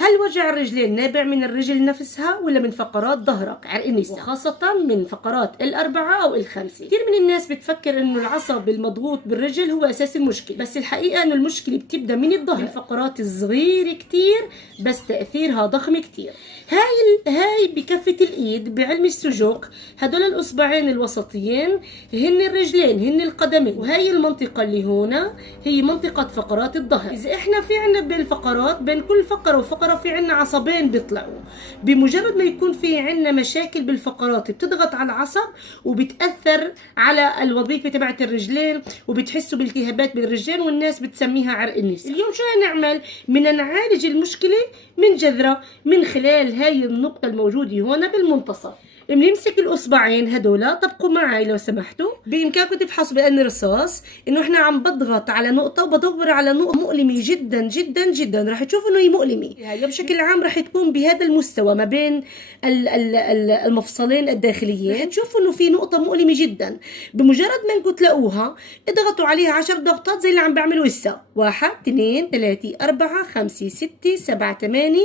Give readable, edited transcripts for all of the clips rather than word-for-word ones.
هل وجع الرجلين نابع من الرجل نفسها ولا من فقرات ظهرك عرق النساء، وخاصة من فقرات الأربعة أو الخمسة؟ كثير من الناس بتفكر إنه العصب المضغوط بالرجل هو أساس المشكلة، بس الحقيقة إنه المشكلة بتبدأ من الظهر، الفقرات الصغيرة كتير بس تأثيرها ضخم كتير. هاي بكفة الإيد بعلم السجوق، هدول الأصبعين الوسطيين هن الرجلين، هن القدمين، وهي المنطقة اللي هنا هي منطقة فقرات الظهر. إذا إحنا في عنا بالفقرات بين كل فقرة وفقرة في عنا عصبين بيطلعوا، بمجرد ما يكون في عنا مشاكل بالفقرات بتضغط على العصب وبتأثر على الوظيفة تبعت الرجلين، وبتحسوا بالتهابات بالرجلين والناس بتسميها عرق النساء. اليوم شو هنعمل؟ بدنا نعالج المشكلة من جذرها من خلال هاي النقطة الموجودة هنا بالمنتصف. بنمسك الاصبعين هدول، طبقوا معي لو سمحتوا. بامكانكم تفحصوا بقلم رصاص انه احنا عم بضغط على نقطه وبدور على نقطه مؤلمه جدا جدا جدا، راح تشوفوا انه هي مؤلمه. هي بشكل عام راح تكون بهذا المستوى ما بين المفصلين الداخليين، راح تشوفوا انه في نقطه مؤلمه جدا. بمجرد ما انكم تلاقوها اضغطوا عليها 10 ضغطات زي اللي عم بعمله هسه. 1 2 3 4 5 6 7 8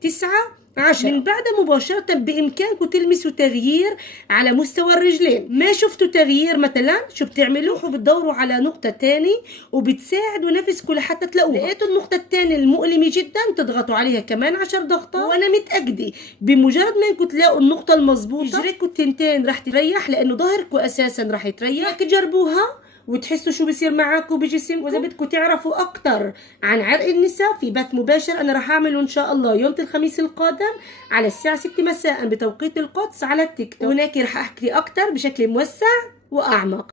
9 10. من بعدها مباشرة بإمكانكم تلمسوا تغيير على مستوى الرجلين. ما شفتوا تغيير مثلا شو بتعملوا؟ بتدوروا على نقطة تاني وبتساعدوا نفسكم لحتى تلاقوها. لقيتوا النقطة التانية المؤلمة جدا تضغطوا عليها كمان 10 ضغطات، وأنا متأكدة بمجرد ما انكم تلاقوا النقطة المضبوطة اجريكم التنتين راح تريح، لأنه ظهركم أساسا راح يتريح. تجربوها وتحسوا شو بصير معاكم بجسمكم. واذا بدكم تعرفوا اكتر عن عرق النساء في بث مباشر انا راح اعمله ان شاء الله يوم الخميس القادم على الساعه 6 مساء بتوقيت القدس على التيك توك، وهناك راح احكي اكتر بشكل موسع واعمق.